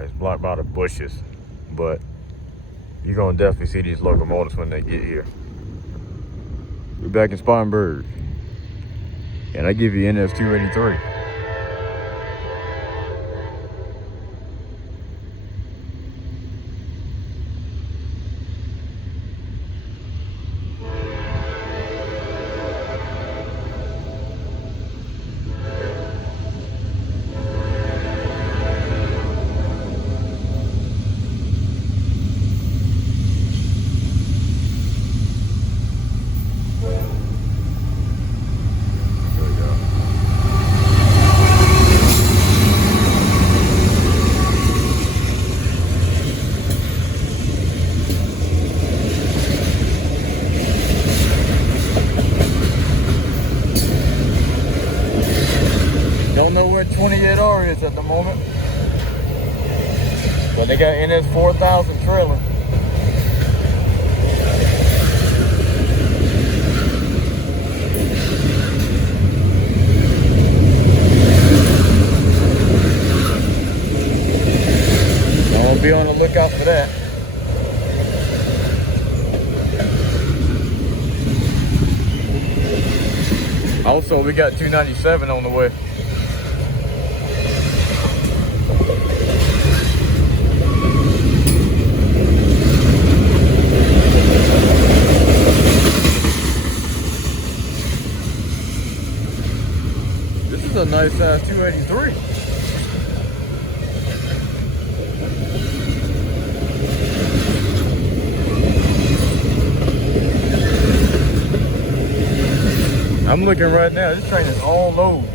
sorry, it's blocked by the bushes. But you're gonna definitely see these locomotives when they get here. We're back in Spartanburg, and I give you NS 283. Don't know where 28R is at the moment, but they got NS 4000 trailing. I'm gonna be on the lookout for that. Also, we got 297 on the way. This is a nice size 283. I'm looking right now, this train is all loads.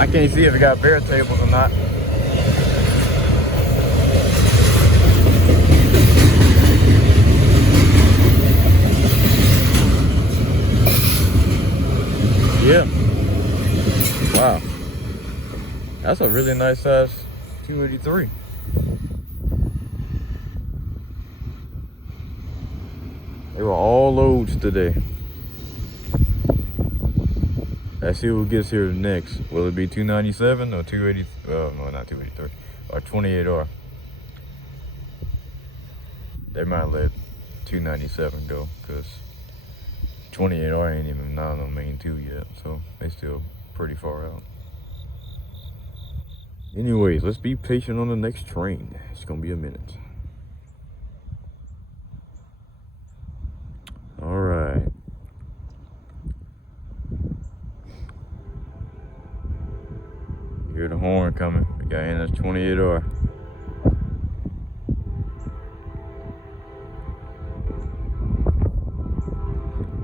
I can't see if it got bare tables or not. Yeah. Wow. That's a really nice size 283. They were all loads today. Let's see who gets here next. Will it be 297 or 280? No, not 283. Or 28R. They might let 297 go because 28R ain't even not on main 2 yet, so they still pretty far out. Anyways, let's be patient on the next train. It's gonna be a minute. All right. Hear the horn coming. We got NS 28R.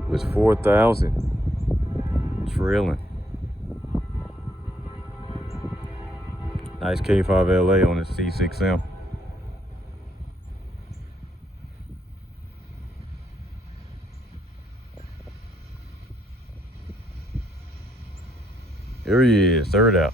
It was 4,000 trailing. Nice K5LA on the C6M. There he is, third out.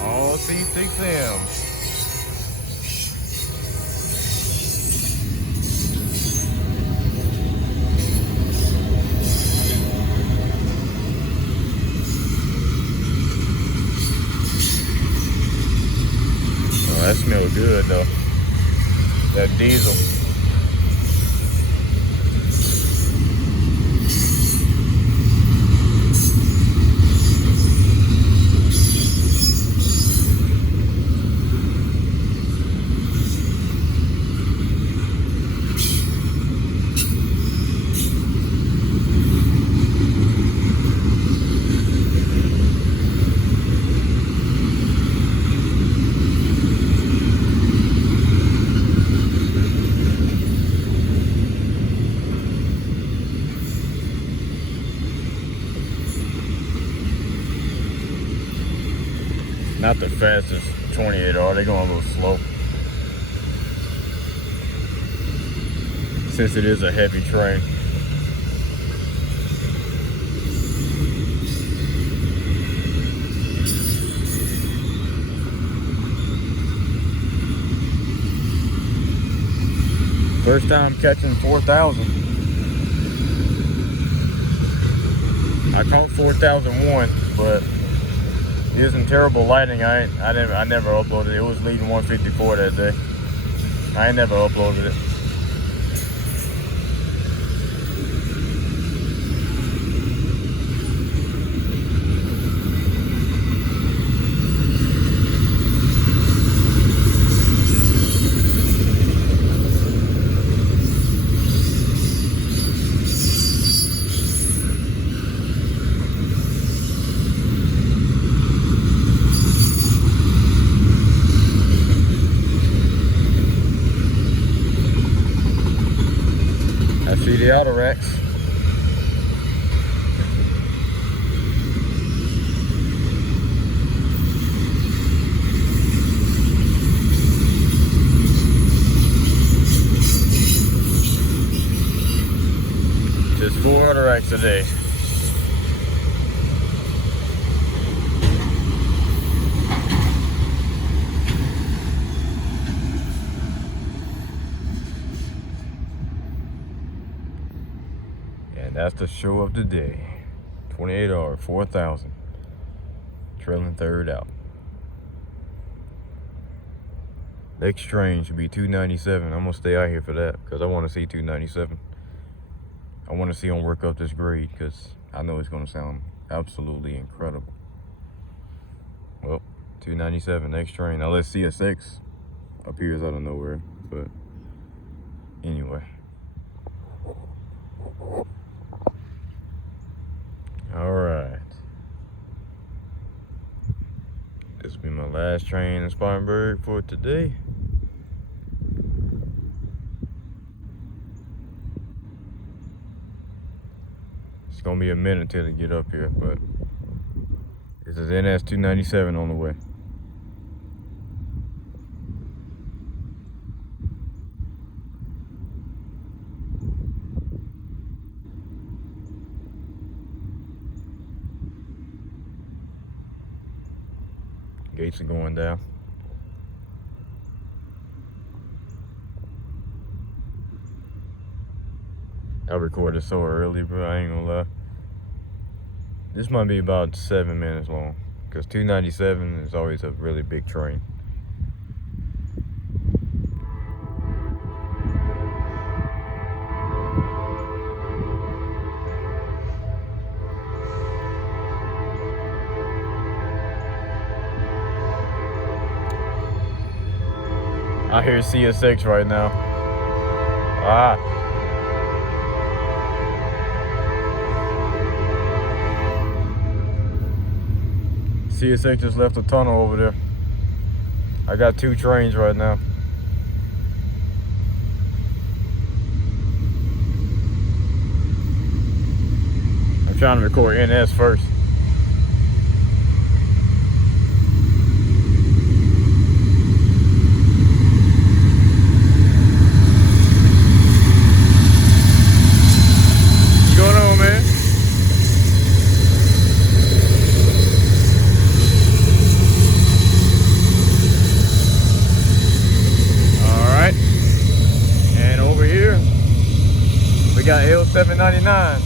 All C6M. Oh, that smells good though. That diesel. Not the fastest 28R, they're going a little slow. Since it is a heavy train. First time catching 4,000. I caught 4,001, but using terrible lighting, I never uploaded it. It was leading 154 that day. I ain't never uploaded it. I see the outer racks. Just 4 outer racks a day. And that's the show of the day. 28R, 4,000. Trailing third out. Next train should be 297. I'm gonna stay out here for that because I want to see 297. I want to see him work up this grade because I know it's gonna sound absolutely incredible. Well, 297, next train. Now let's CSX appears out of nowhere, but anyway. All right. This will be my last train in Spartanburg for today. It's gonna be a minute till they get up here, but this is NS 297 on the way. Gates are going down. I recorded so early, bro. I ain't gonna lie. This might be about 7 minutes long because 297 is always a really big train. I hear CSX right now. CSX just left the tunnel over there. I got 2 trains right now. I'm trying to record NS first. We got L799.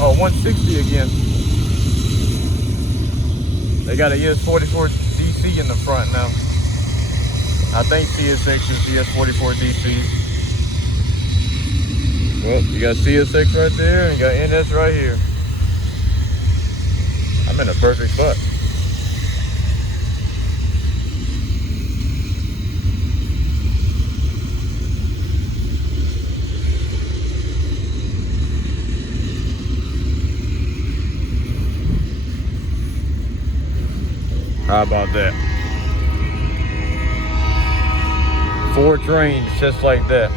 Oh, 160 again. They got a ES44 DC in the front now. I think CSX is ES44 DC. Well, you got CSX right there and you got NS right here. I'm in a perfect spot. How about that? 4 trains just like that.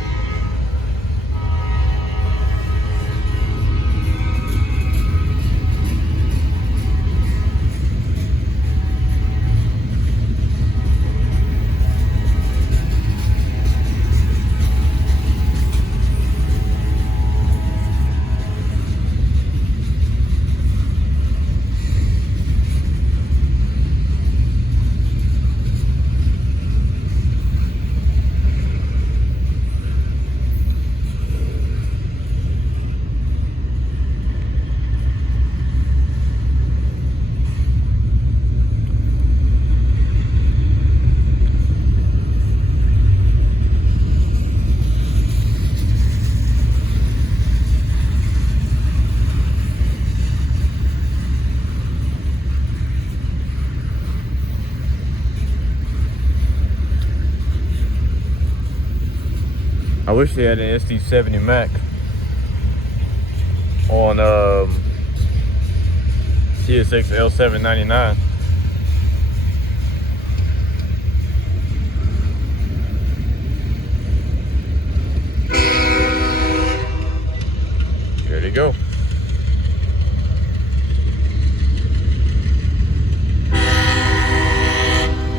I wish they had an SD70 Mac on CSX L799. There they go.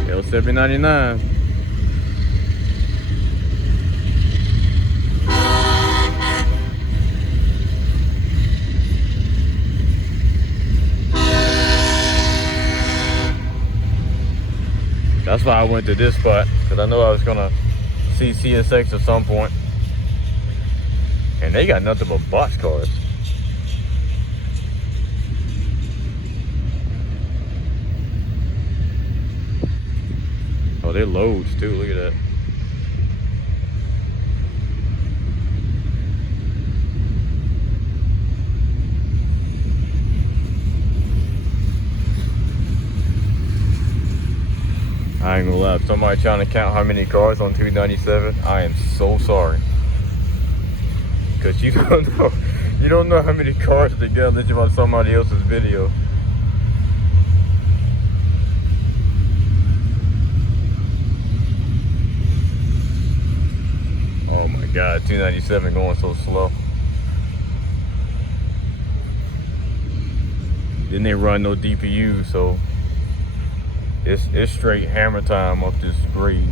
L799. That's why I went to this spot, because I know I was gonna see CSX at some point. And they got nothing but boxcars. Oh, they're loads too, look at that. I ain't gonna lie, if somebody trying to count how many cars on 297, I am so sorry. Cause you don't know how many cars they got unless you're on somebody else's video. Oh my God, 297 going so slow. Then they run no DPU, so it's straight hammer time up this grade.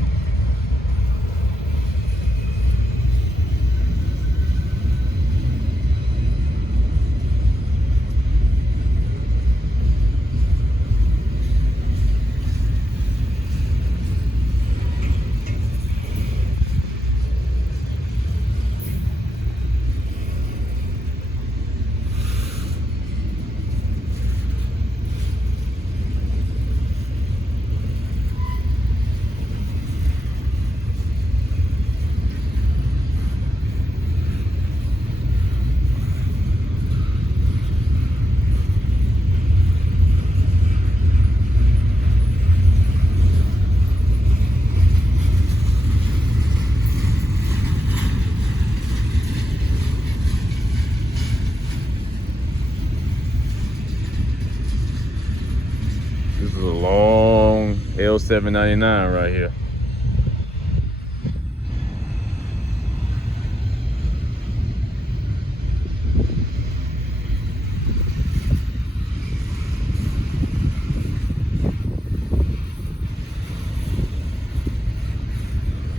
This is a long L799 right here.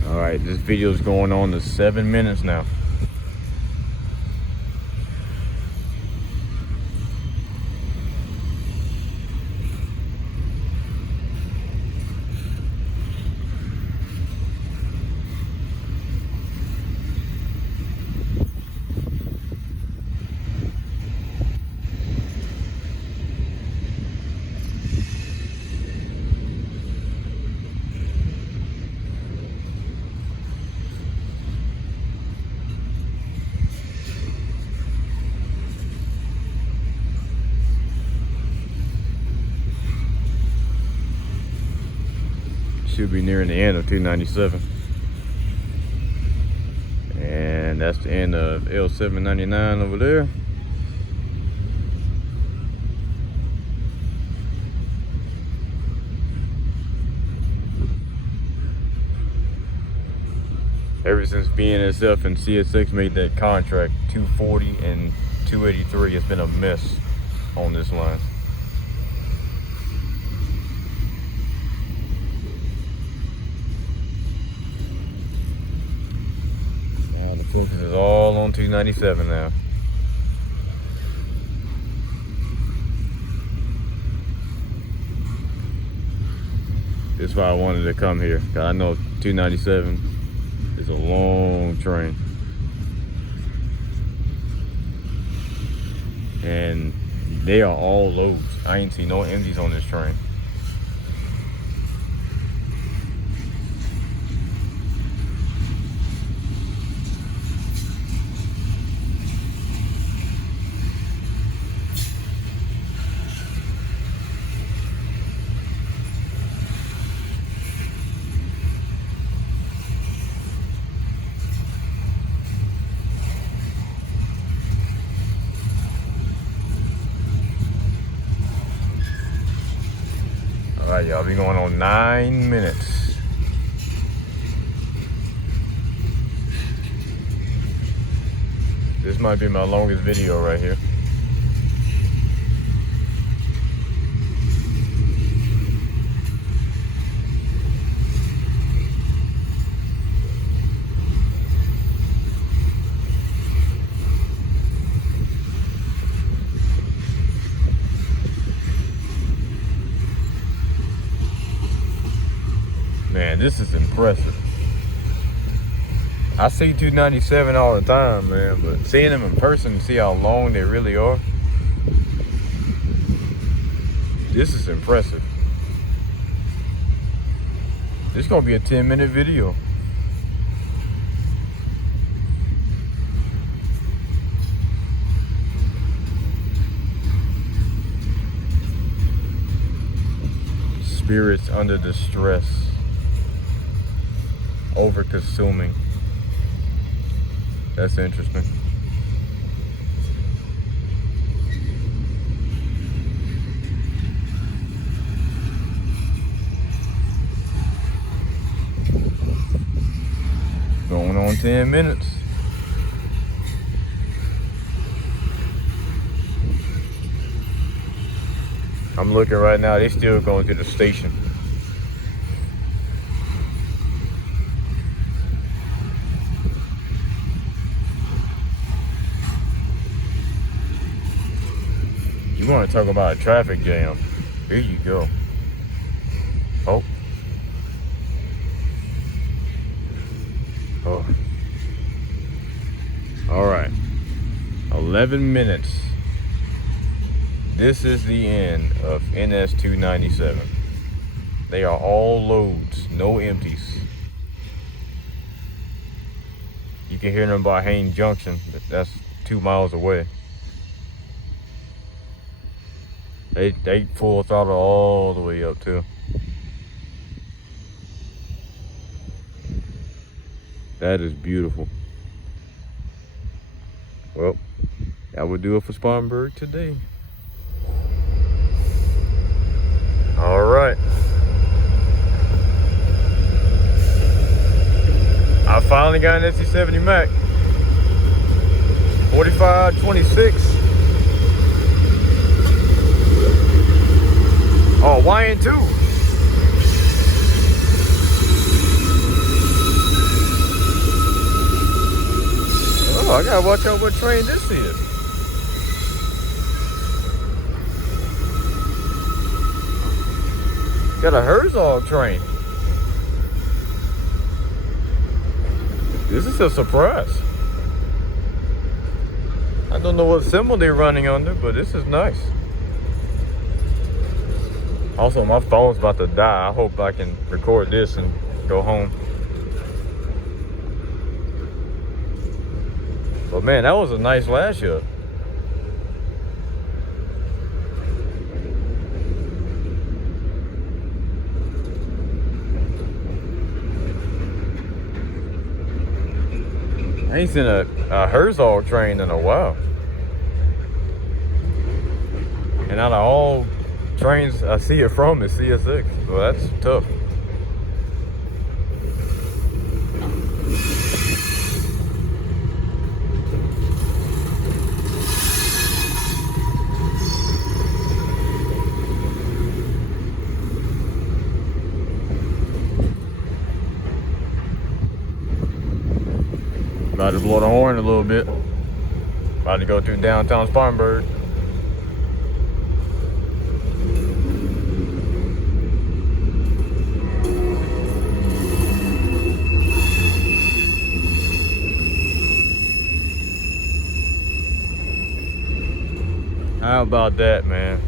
All right, this video is going on to 7 minutes now. Should be nearing the end of 297. And that's the end of L799 over there. Ever since BNSF and CSX made that contract, 240 and 283, it's been a mess on this line. Now the focus is all on 297 now. That's why I wanted to come here, because I know 297 is a long train. And they are all loads. I ain't seen no empties on this train. All right, y'all, we going on 9 minutes. This might be my longest video right here. Man, this is impressive. I see 297 all the time, man, but seeing them in person, see how long they really are, this is impressive. This is gonna be a 10-minute video. Spirits under distress. Over-consuming. That's interesting. Going on 10 minutes. I'm looking right now, they still going to the station. You want to talk about a traffic jam? Here you go. Oh. Oh. All right. 11 minutes. This is the end of NS 297. They are all loads, no empties. You can hear them by Haines Junction. That's 2 miles away. They full throttle all the way up too. That is beautiful. Well, that would do it for Spartanburg today. All right. I finally got an SC70 Mac. 4526. Oh, YN2. Oh, I gotta watch out what train this is. Got a Herzog train. This is a surprise. I don't know what symbol they're running under, but this is nice. Also, my phone's about to die. I hope I can record this and go home. But man, that was a nice lash up. I ain't seen a Herzog train in a while. And out of all trains I see it from is CSX, so that's tough. About to blow the horn a little bit. About to go through downtown Spartanburg. How about that, man?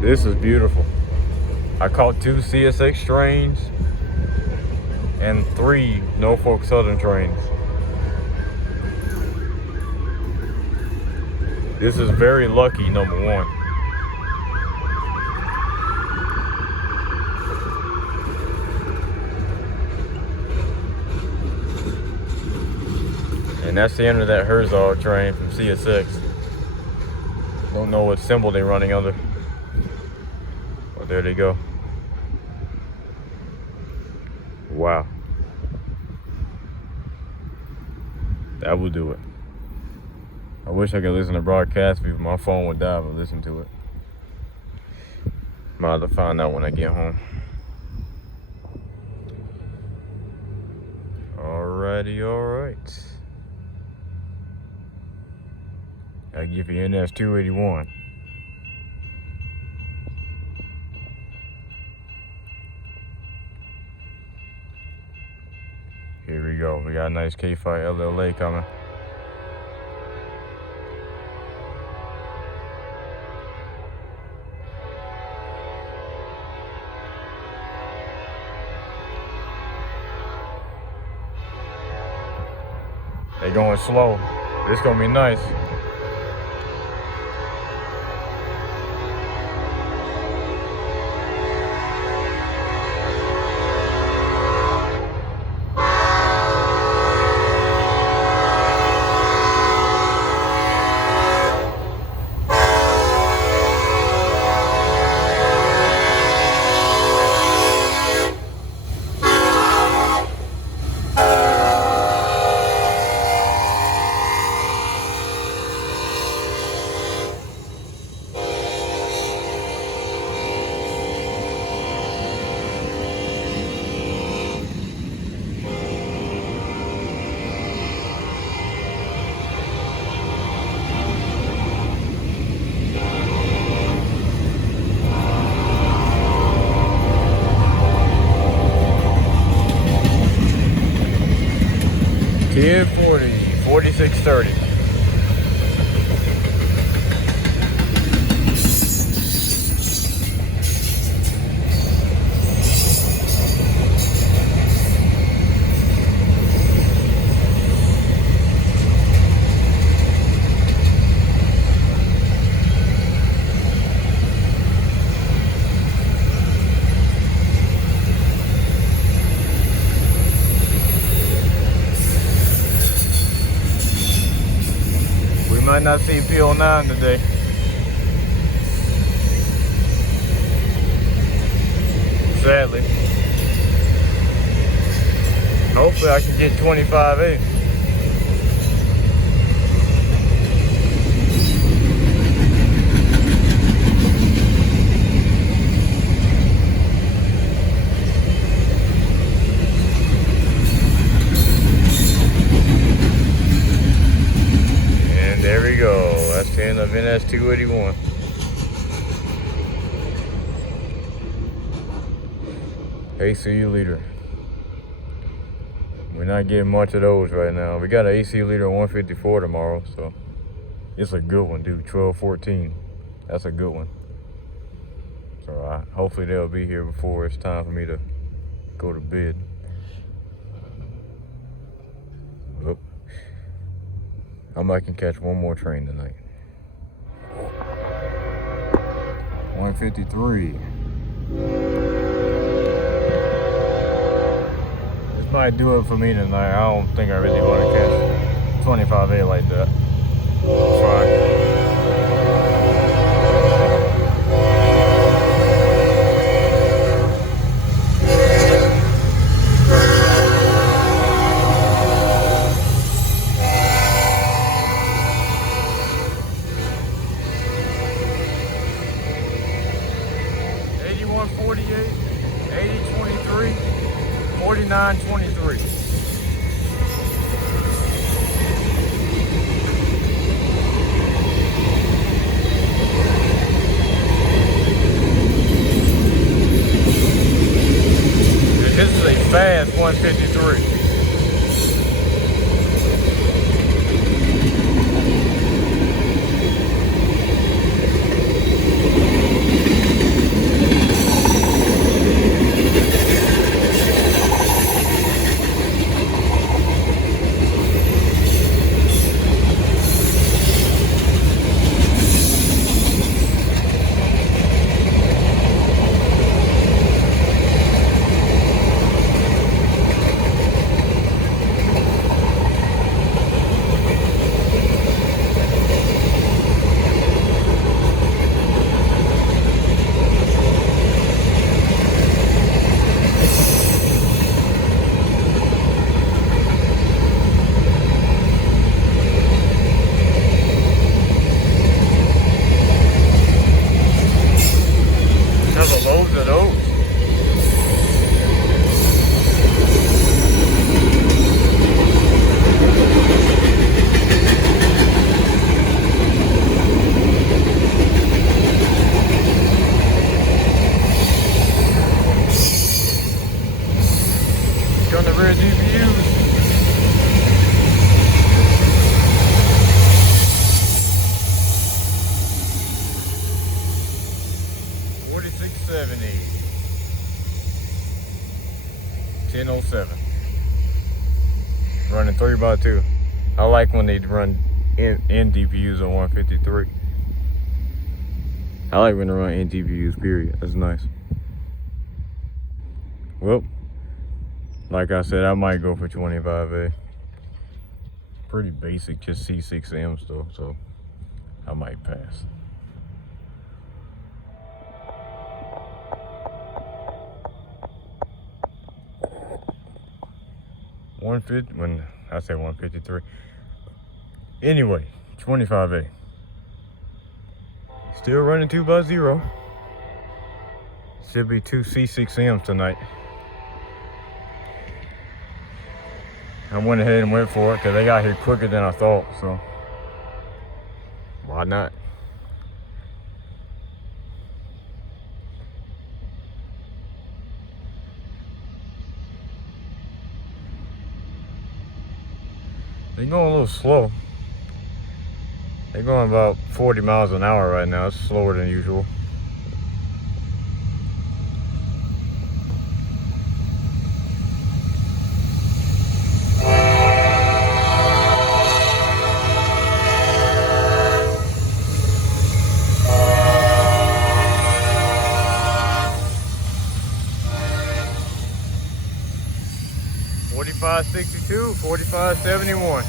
This is beautiful. I caught 2 CSX trains and 3 Norfolk Southern trains. This is very lucky, number one. And that's the end of that Herzog train from CSX. Don't know what symbol they're running under. Well, there they go. Wow. That will do it. I wish I could listen to broadcast because my phone would die if I listened to it. Might have to find out when I get home. Alrighty, alright. I give you NS 281. Here we go. We got a nice K5 LLA coming. They going slow. It's gonna be nice. Kid 40, 4630. Might not see P09 today. Sadly. Hopefully I can get 25A. There we go. That's the end of NS 281. AC liter. We're not getting much of those right now. We got an AC liter 154 tomorrow, so it's a good one, dude. 1214. That's a good one. So hopefully they'll be here before it's time for me to go to bed. Oop. I might can catch one more train tonight. 153. This might do it for me tonight. I don't think I really want to catch 25A like that. It's fine. .48, 8023, 4923. This is a fast 153. 670. 1007. Running 3x2. I like when they run in Dpus on 153. I like when they run in Dpus, period. That's nice. Well, like I said, I might go for 25A. Pretty basic, just C6M stuff, so I might pass. When I say 153. Anyway, 25A. Still running 2x0. Should be 2 C6Ms tonight. I went ahead and went for it because they got here quicker than I thought, so why not? They're going a little slow. They're going about 40 miles an hour right now. It's slower than usual. $45.62, $45.71.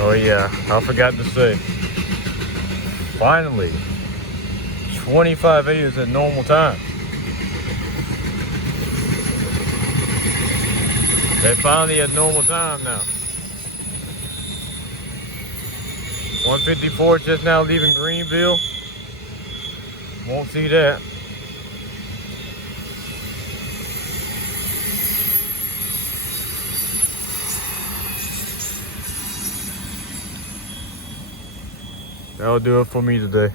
Oh yeah, I forgot to say. Finally, 25A is at normal time. They're finally at normal time now. 154 just now leaving Greenville. Won't see that. That'll do it for me today.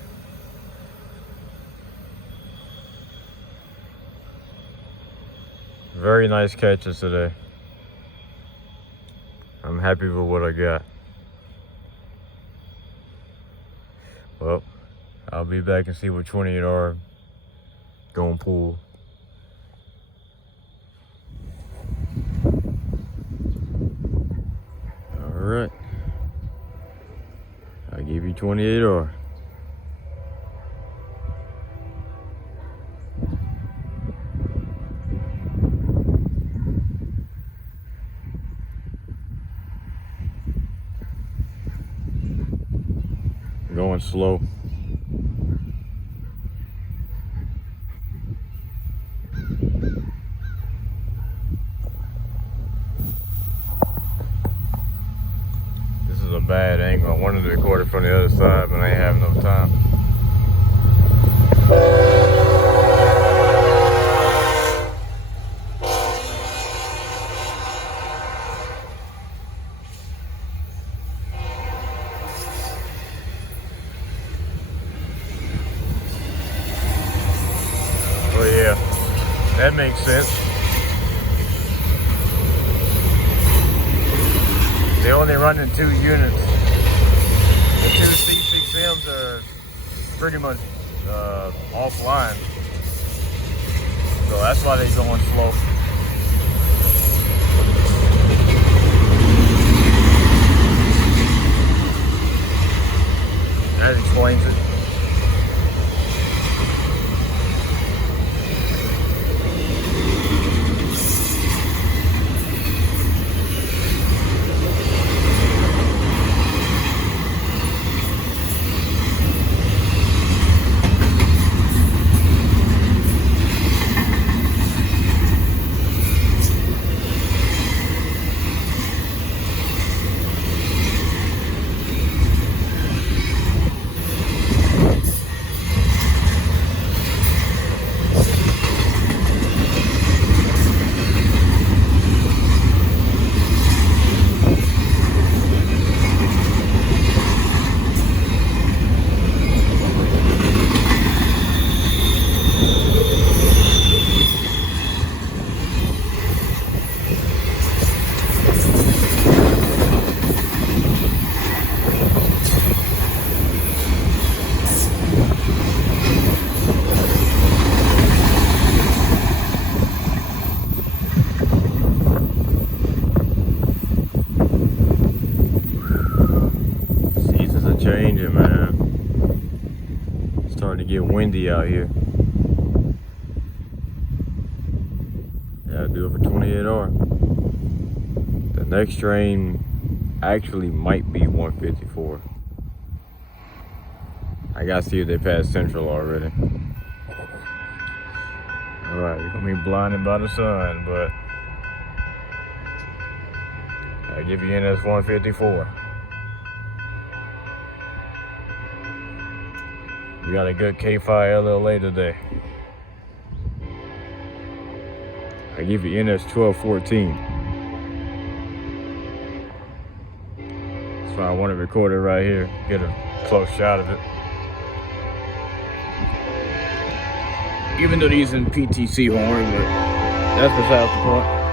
Very nice catches today. I'm happy with what I got. Well, I'll be back and see what 28R gonna pull. All right. I give you 28R. Going slow. This is a bad angle. I wanted to record it from the other side, but I ain't have enough time. Oh yeah, that makes sense. They're only running 2 units. The two C6Ms are pretty much offline, so that's why they're going slow. That explains it. Changing, man. It's starting to get windy out here. Yeah, I'll do it for 28R. The next train actually might be 154. I gotta see if they passed Central already. Alright, you're gonna be blinded by the sun, but I'll give you NS 154. We got a good K5 LLA today. I give you NS 1214. That's why I want to record it right here. Get a close shot of it. Even though these in PTC horn, but that's besides the point.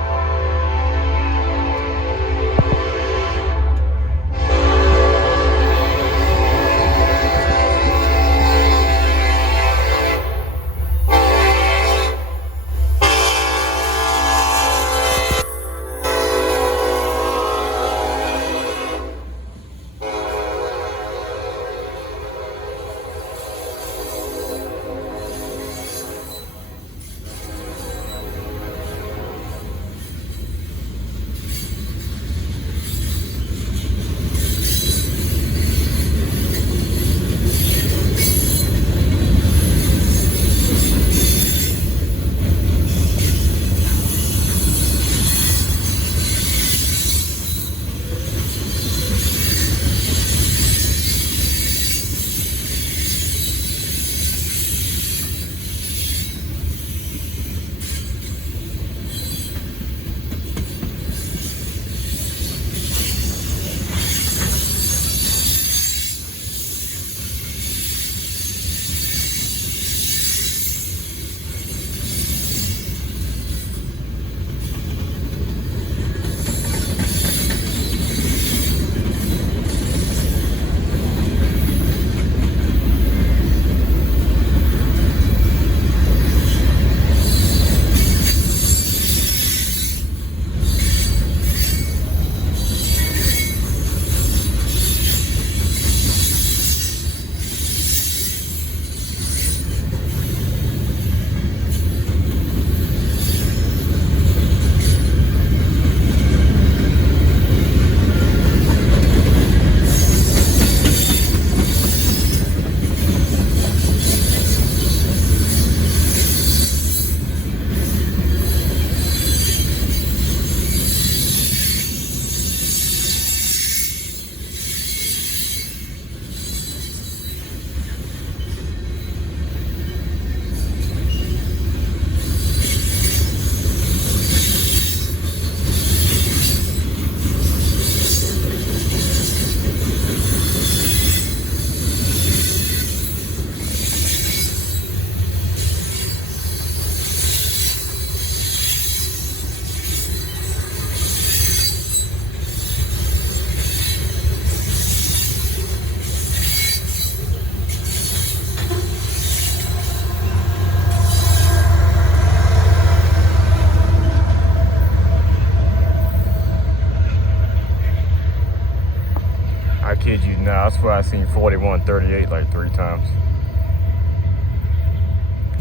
kid you now. I swear I seen 4138 like 3 times.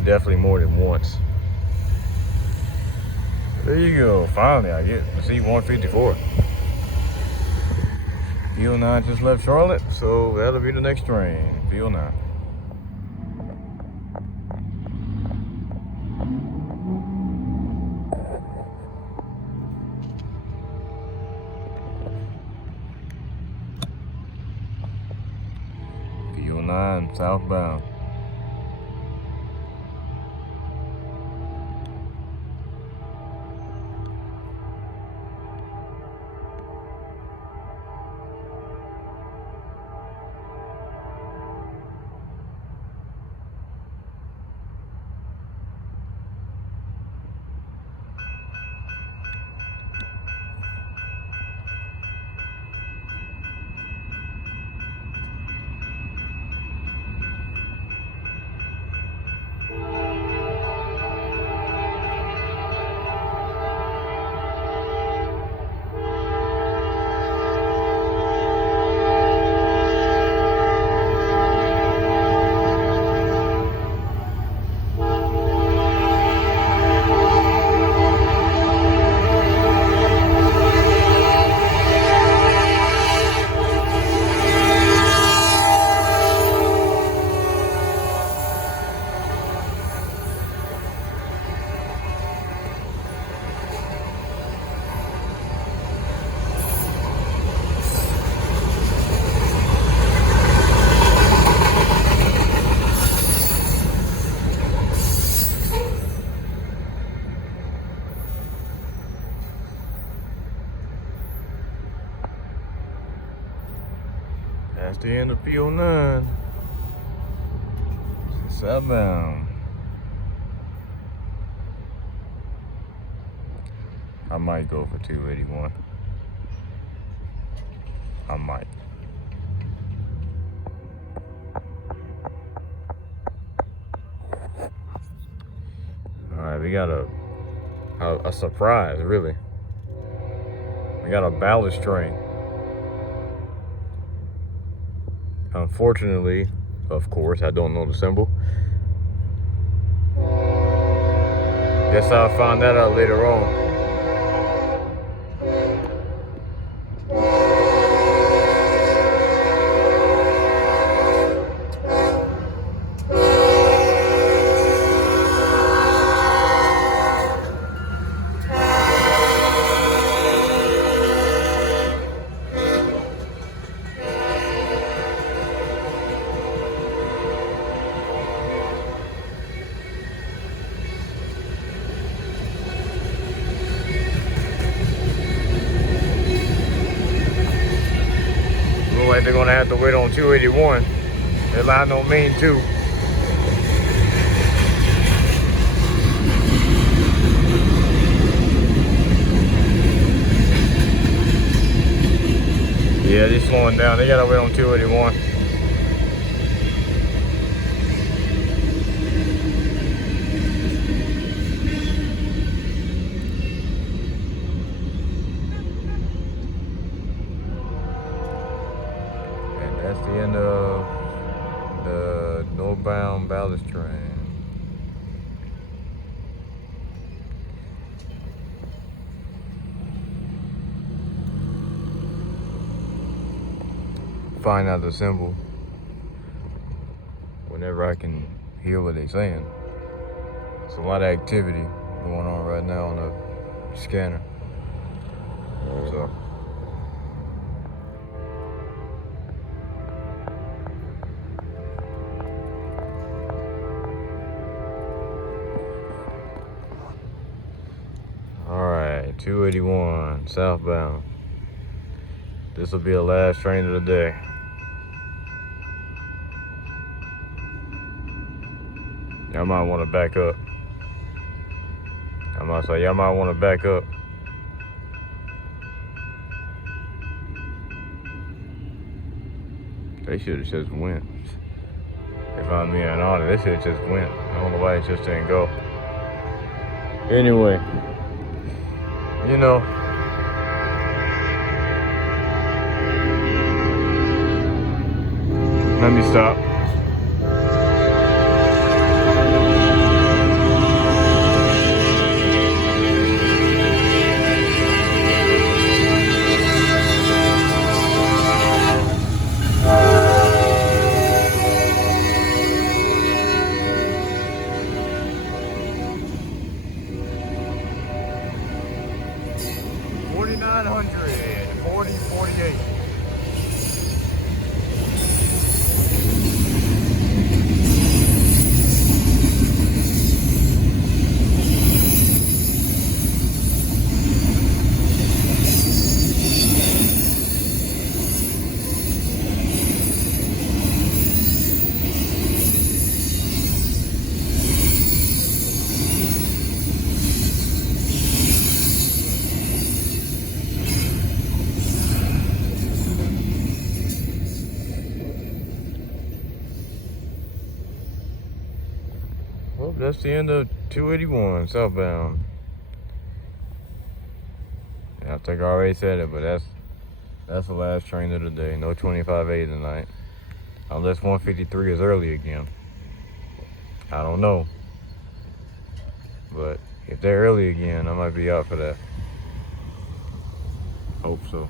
Definitely more than once. There you go. Finally, I get C-154. P09 just left Charlotte, so that'll be the next train. P09. P09 southbound. That's the end of P09. Southbound. I might go for 281. I might. Alright, we got a surprise, really. We got a ballast train. Unfortunately, of course, I don't know the symbol. Guess I'll find that out later on. They're gonna have to wait on 281. That line don't mean 2. Yeah, they're slowing down. They gotta wait on 281. That's the end of the northbound Ballast Train. Find out the symbol whenever I can hear what they're saying. There's a lot of activity going on right now on the scanner. So. Alright, 281 southbound. This will be the last train of the day. Y'all might want to back up. I might say y'all might want to back up. They should have just went. If I'm being honest, they should have just went. I don't know why they just didn't go. Anyway, you know, Let me stop. Well, that's the end of 281 southbound. I think I already said it, but that's the last train of the day. No 25A tonight, unless 153 is early again. I don't know, but if they're early again, I might be out for that. Hope so.